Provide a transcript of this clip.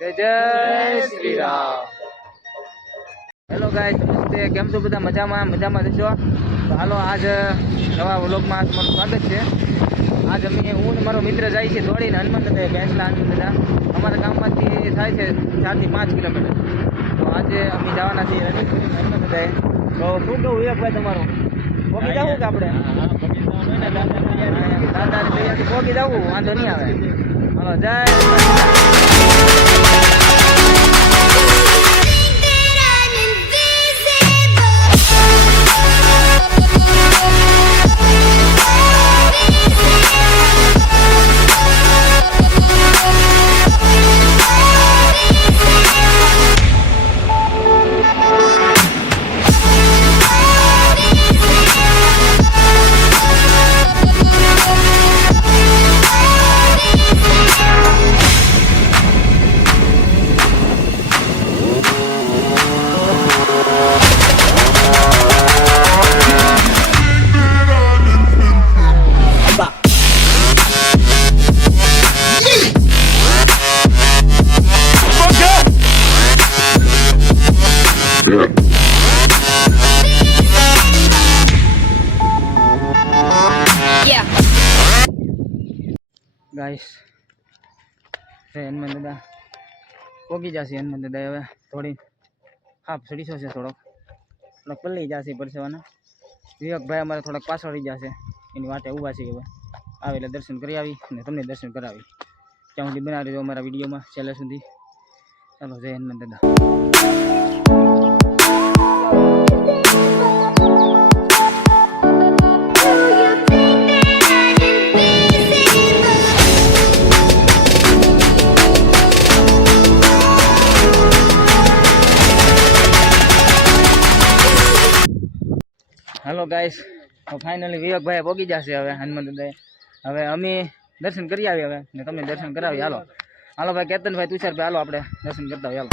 જય જય શ્રી Ram. Hello guys, નમસ્તે. કેમ છો બધા? મજામાં જશો? તો હાલો, આજ નવા વ્લોગમાં તમારું સ્વાગત છે. આજ હું ને મારો મિત્ર જાય છે દોડીને હનુમાન દાદા બેસલા હનુમાન દાદા. અમારા ગામમાંથી થાય છે 4 થી 5 કિલોમીટર. તો આજે અમે જવાના છીએ રનિંગ કરીને હનુમાન દાદાએ. તો શું કેવું વિવેકભાઈ તમારું? પોગી જવું કે આપણે દાદાની તૈયારી પોગી જવું, વાંધો નહીં આવે. હાલો, જય ગાઈસ, હનુમાન દાદા પોગી જશે. હનુમાન દાદા હવે થોડી હાફ સડીશો છે, થોડોક પલ્લી જશે પરસેવાના. વિવેકભાઈ અમારે થોડાક પાછળ જશે, એની વાટે ઊભા છે. હવે આવે એટલે દર્શન કરી આવી અને તમને દર્શન કરાવી. ત્યાં સુધી બનાવી દો અમારા વિડીયોમાં છેલ્લે સુધી. ચાલો, જય હનુમાન દાદા. હેલો ગાઈસ, તો ફાઇનલી વિવેકભાઈ પોગી જશે હવે હનુમાન દાદાએ. હવે અમે દર્શન કરી આવી હવે ને તમને દર્શન કરાવી. હાલો ભાઈ કેતનભાઈ, તુષારભાઈ, હાલો આપણે દર્શન કરતા હોય. હાલો.